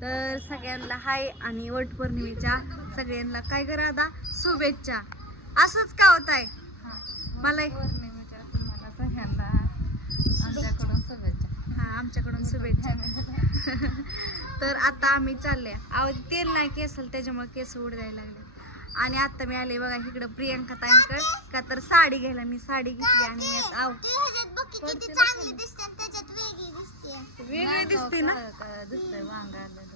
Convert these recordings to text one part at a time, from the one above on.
तर सगळ्यांना हाय आणि वट पौर्णिमेच्या सगळ्यांना काय करा आता? शुभेच्छा. असंच का होत आहे मला एक- पौर्णिमेच्या तुम्हाला सगळ्यांना आमच्याकडून शुभेच्छा. हा आमच्याकडून शुभेच्छा. तर आता आम्ही चालले आव तेल नाही केसल त्याच्यामुळे केस उडायला लागले. आणि आता मी आले बघा इकडं प्रियंका ताईंकड. का तर साडी घ्यायला मी साडी घेतली आणि मी आता आव वेगळी दिसते ना? दिसतंय वांग आलेलं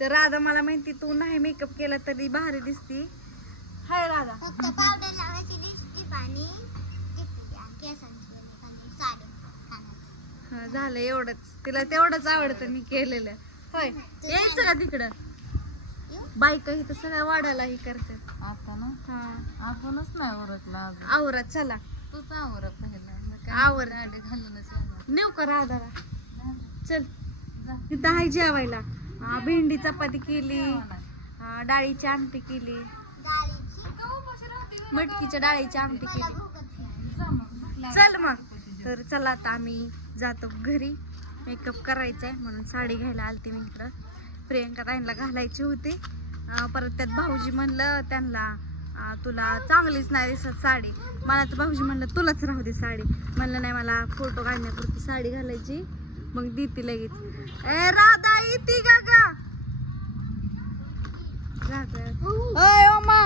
तर राधा मला माहिती तू नाही मेकअप केला तरी भारी दिसती. हाय राधा. फक्त पावडर लावायची लिपस्टिक आणि. हा, झालं एवढंच. तिला तेवढंच आवडतं मी केलेलं. होय यायचं का तिकडं? बायका इथं सगळ्या वाढायला हे करतात. आता ना? हा. आपणच नाही ओरखला आवरा चला. तूच आवर पहिला. आवर. घालूनच येणार. नेऊ का राधाला? चल. जा. तिथं आहे जेवायला. हा, भेंडी चपाती केली. हा, डाळीची आमटी केली. डाळीची मटकीच्या डाळीची आमटी केली. चल मग. तर चला आता आम्ही जातो घरी. मेकअप करायचा आहे म्हणून साडी घ्यायला आलते मी इकडं. प्रियंका ताईंना घालायची होती. परत त्यात भाऊजी म्हणलं त्यांना तुला चांगलीच नाही दिसत साडी. मला तर भाऊजी म्हणलं तुलाच राहू दे साडी. म्हणलं नाही मला फोटो काढण्यापुरती साडी घालायची. मग देते लगेच. ए राधा येते का गा? जातोय. ओमा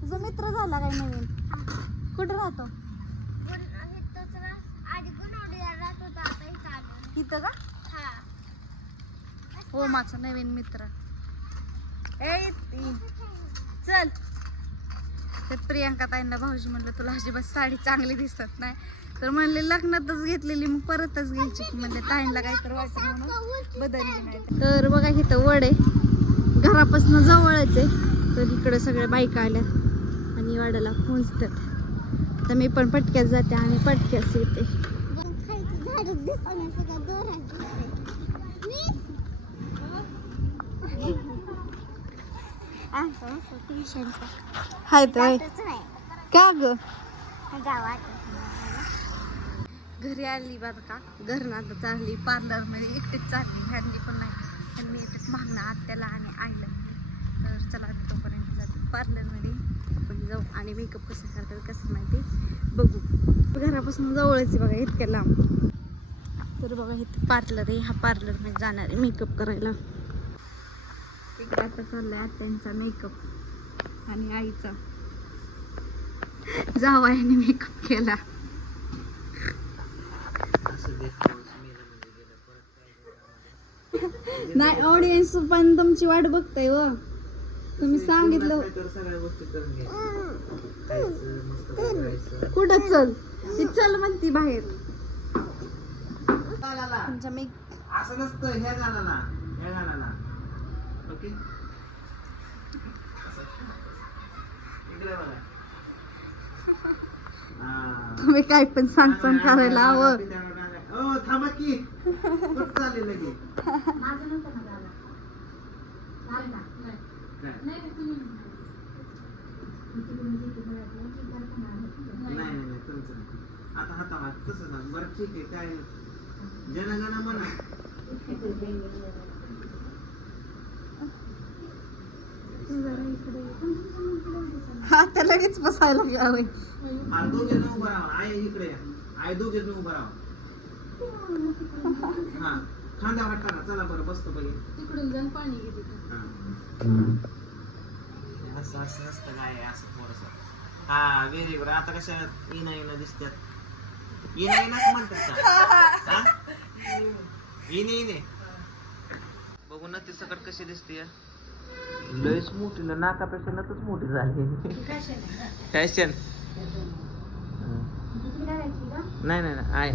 तुझा मित्र झाला काय नवीन? कुठं राहतो? इथं का? हा. ओमाचा नवीन मित्र. ए चल. तर प्रियांका ताईंना भाऊजी म्हणलं तुला अजिबात साडी चांगली दिसत नाही. तर म्हणले लग्नातच घेतलेली मग परतच घ्यायची. म्हणले ताईंला काहीतरी वाटत म्हणून बदलली नाही तर बघा इथं वड आहे. घरापासून जवळच आहे. तर इकडे सगळ्या बायका आल्या आणि वाड्याला पोहोचतात. तर मी पण पटक्यात जाते आणि पटक्याच येते. हाय तर. का ग. घरी आली बरं का? घरनं आता चालली पार्लरमध्ये एकटीच चालली ह्यांनी पण नाही. ह्यांनी एकटेच मागणं आत्याला आणि आईला. तर चला तोपर्यंत जाते. पार्लरमध्ये आपण जाऊ आणि मेकअप कसं करतात कसं माहिती बघू. घरापासून जवळच आहे बघा इतक्या लांब. तर बघा इथे पार्लर आहे. ह्या पार्लरमध्ये जाणार आहे मेकअप करायला. इकडे आता चाललाय आत्यांचा मेकअप आणि आईचा. जावायाने मेकअप केला. नाही ऑडियन्स पण तुमची वाट बघताय व तुम्ही सांगितलं कुठं चल ती चल म्हणती बाहेर तुमच्या असं नसतं ह्या गाण्याला ह्या गाण्याला ओके हा. तुम्ही काय पण सांग सांग करायला हवं थांबा की. कुठं चालले लगे. काय? नाही नाही नाही. तुमचं नाही. आता हाताला तसं ना. बरं ठीक आहे काय? जनगण म्हणा. आता लगेच बसायला लागला. होय. हा दोघे उभं राहा. आई इकडे या. आई दोघे उभं राहा. हा खांद्या चला बरं बसतो पहिले. तिकडून जाऊन पाणी. हा. असं असं नसतं काय असं थोडस. हा व्हेरी गुड आता कशा इना इना दिसतात म्हणतात का? हा? बघू ना ती सकट कशी दिसते लयच मोठी ना नाकापेक्षा नतच मोठी झाली. फॅशन नाही नाही नाही आहे.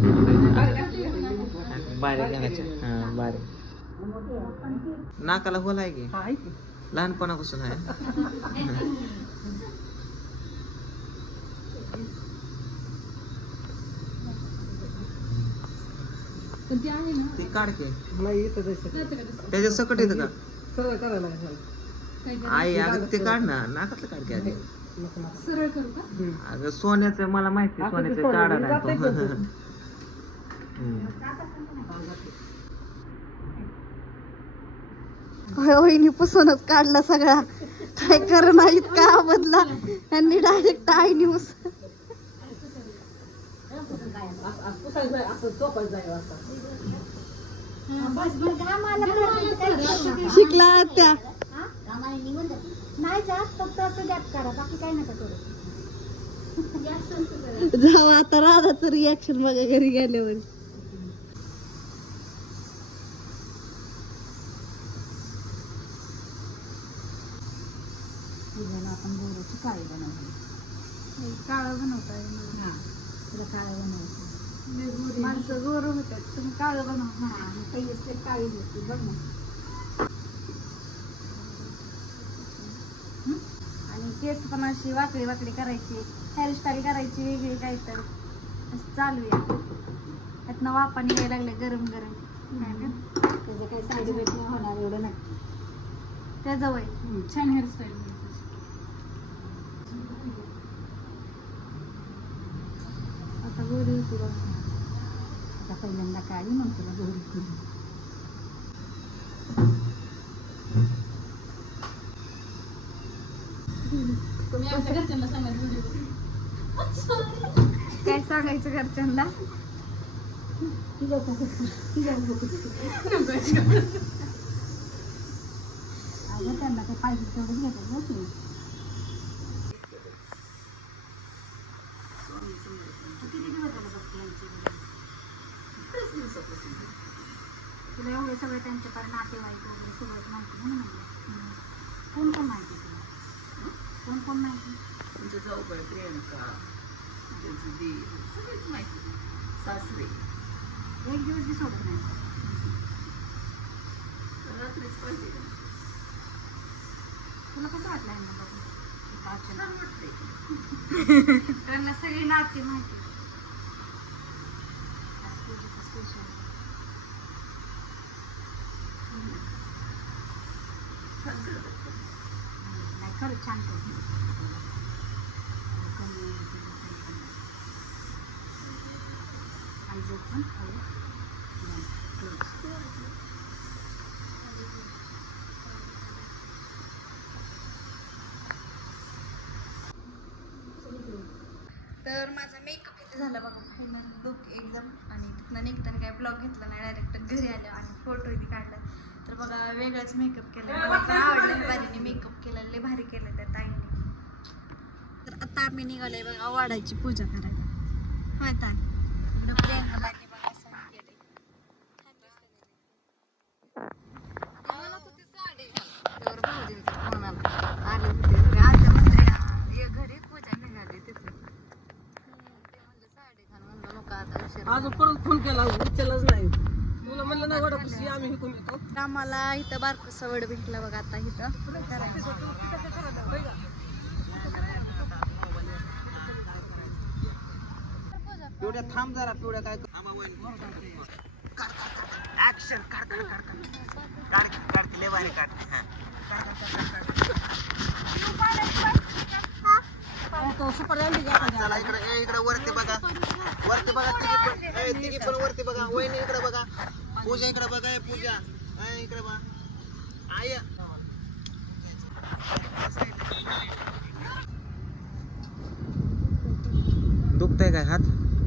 बारीक घालायचे हा बारीक नाकाला होल आहे की? लहानपणापासून आहे? पण ती आहे ना. ते काढते का? त्याच्या सकट येतं का? आई अगं ते काढ ना. नाकातलं काढ की आधी. सरळ करू का अगं सोन्याचं मला माहिती सोन्याचं काढा नाही तो. हम्म. होय वहिनी पुसूनच काढला सगळा. काय करणार इतका बदला? त्यांनी डायरेक्ट आईनी उस शिकला त्या नाही जात फक्त असं गॅप करा बाकी काही नका करू. जाऊ आता राधाचं रिॲक्शन बघा घरी गेल्यावर. आपण गोऱ्याची काळी बनवली. काळं बनवताय हा तुला काळं बनवायचं. माणसं गोर होतात तुम्ही काळं बनवा. हा आणि पहिली स्टेप काळी दिसते बघ ना आणि केस पण अशी वाकडी वाकडी करायची हेअरस्टाईल करायची वेगळी काय तर. असं चालू आहे. त्यातनं वापा निघायला लागले गरम गरम? त्याचं काही साईड इफेक्ट नाही होणार एवढं नाही. त्याचं वय छान हेअरस्टाईल आता गोरी होती बघ. आता पहिल्यांदा काळी मग तुला गोरी केली काय सांगायचं घरच्यांना? अगं त्यांना काही पाहिजे तेवढंच घेतात बस मी तुला एवढे सगळे त्यांचे पण नातेवाईक वगैरे सगळं माहिती नाही म्हणलं कोण कोण माहिती तुला कोण कोण माहिती तुमच्या जाऊबाई प्रियंका त्यांची दी सगळीच माहिती सासरे एक दिवस बी सोडत नाही रात्रीच पाहिजे तुला कसं वाटलं यांना बघून छान वाटते त्यांना सगळी नाते माहिती स्पेशल छान करतात खरंच छान करते पण तर माझा मेकअप इथे झाला बघा. एकदम. आणि तिथनं निघताना काय ब्लॉग घेतला नाही डायरेक्ट घरी आलो आणि फोटो बी काढला. तर बघा वेगळाच मेकअप केला आवडलं बारीने मेकअप केला लय भारी केलं त्या ताईने. तर आता आम्ही निघालोय बघा वाडाची पूजा करायला. होय ताई इकडं प्रियंका बाईने बघा असं केलंय. छान दिसतंय ते. म्हणत होती साडी घाल. त्यावर भाऊजींचा फोन आला. आले होते घरी. आत्या म्हणते, "आ, ये घरी पूजा निघाली तिथे ते म्हणलं साडी घाल म्हणलं नको आता उशीर आज परत फोन केला उचलच नाही. तुला म्हणलं ना वडापाशी आम्ही हिकून येतो. आम्हाला इथं बारकं वड भेटलं बघा आता इथं. पिवड्या थांब जरा पिवड्या काय ऍक्शन काढ काढ काढ काढ. काढ काढ लय भारी काढ. चला इकडे ए इकडे वरती बघा. वरती बघा तिघी पण ए तिघी पण वरती बघा. वहिनी इकडे बघा. पूजा इकडे बघा ए पूजा. ए इकडे बघा. आय. दुखतंय काय हात?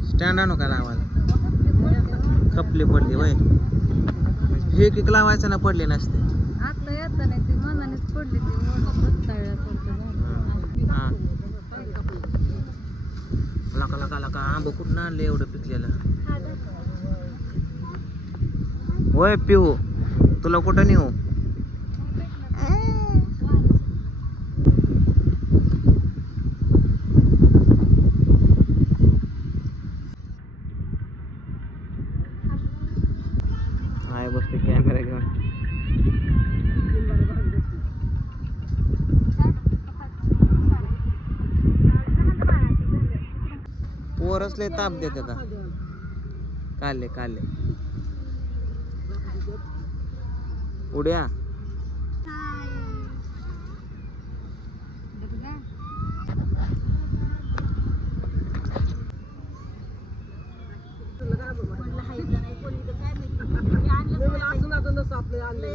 स्टँड आणू का लावायला? खपली पडली वय. हे किक लावायचं ना पडली नसते. आता येत नाही ती मनानेच पडली ती हा. लका लका लका. आंब कुठं आणलं एवढं पिकलेलं? होय पिऊ. तुला कुठं नेऊ? पोरच लय ताप देत आता. काले काले. उड्या असं ना नसं आपलं आणलं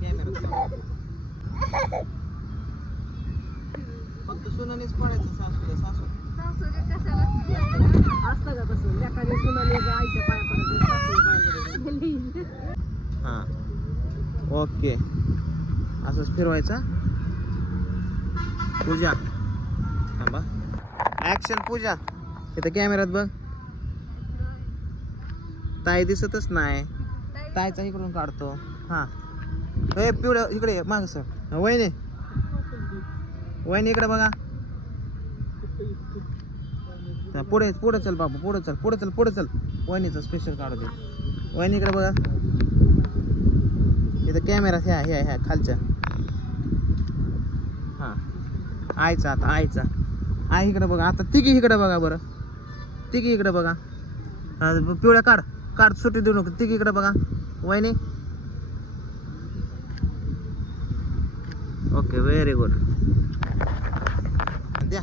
कॅमेरा फक्त सुनानेच पडायचं सासूला सासू. असतं का तसं? लेखाने सुनाने आईच्या पाया पडायचं सासूच्या पाया पडायचं हां. ओके. असंच फिरवायचा? पूजा. थांबा. ॲक्शन पूजा. इथं कॅमेऱ्यात बघ. ताई दिसतच नाही. ताईचा इकडून काढतो. हां. हे पिवळ्या इकडे माग सर. वहिनी वहिनी इकडे बघा. पुढे पुढे चल बाबू पुढे चल पुढे चल पुढे चल. वहिनीचं स्पेशल काढू दे. वहिनी इकडे बघा. इथं कॅमेरा ह्या ह्या ह्या खालच्या. हां. आयचा आता आयचा आय इकडे बघा. आता तिघी इकडे बघा बरं. तिघी इकडे बघा. पिवळ्या काढ काढ सुट्टी देऊ नको. तिघी इकडे बघा. वहिनी. ओके व्हेरी गुड द्या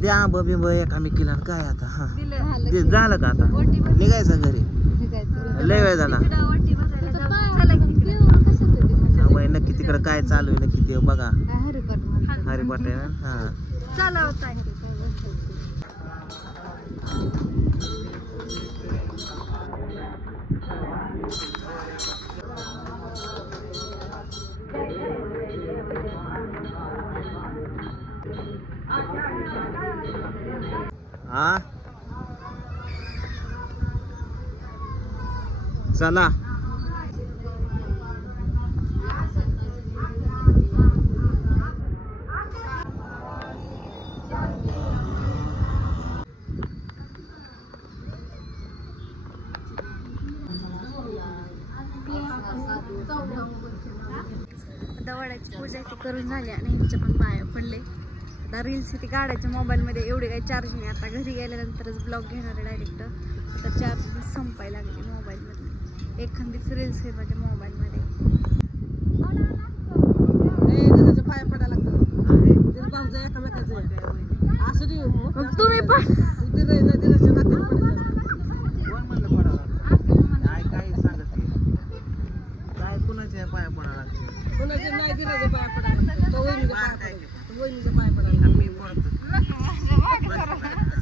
द्या बबी ब एकामेकीला आणि काय आता हा ते झालं का आता निघायचं घरी लय वेळ झाला. हा, वय नक्की तिकडं काय चालू आहे नक्की ते बघा हा. हरी पाटील हा हा? चला. दवाड्याची पूजा करून झाली आणि यांच्या पण पाया पडले. आता रील्स इथे काढायच्या मोबाईलमध्ये एवढे काही चार्ज नाही. आता घरी गेल्यानंतरच ब्लॉग घेणार आहे डायरेक्ट आता चार्ज संपायला लागली मोबाईलमध्ये एखादीच रील्स आहे माझ्या मोबाईलमध्ये पाया पडायला लागतं. असं नाही हो. मग तुम्ही पण. पाया पडायला लागते? नाही पाया. तो वहिनीच्या पाया पडायला तो वहिनीच्या पाया पडायला लागतं. मी पडतो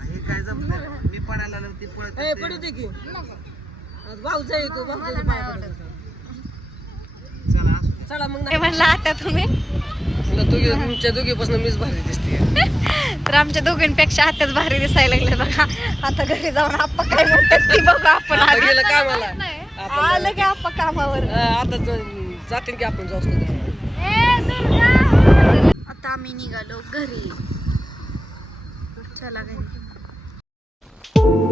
हे काय जमत मी पडायला लागलो ती पळत ए, पडू दे की. आज भाऊचा येतो भाऊच्या पाया पडायला चला असू दे. चला मग काय म्हणला आता तुम्ही? तुला दोघी तुमच्या दोघीपासून मीच भारी दिसते. तर आमच्या दोघींपेक्षा आताच भारी दिसायला लागले बघा. आता घरी जाऊन आप्पा काय म्हणतात ती बघा आपण आता आधी. गेलं कामाला. आलं की आप्पा कामावर. हा, आता ज- जातील की आपण जाऊ आता मी निघालो घरी. चला घरी.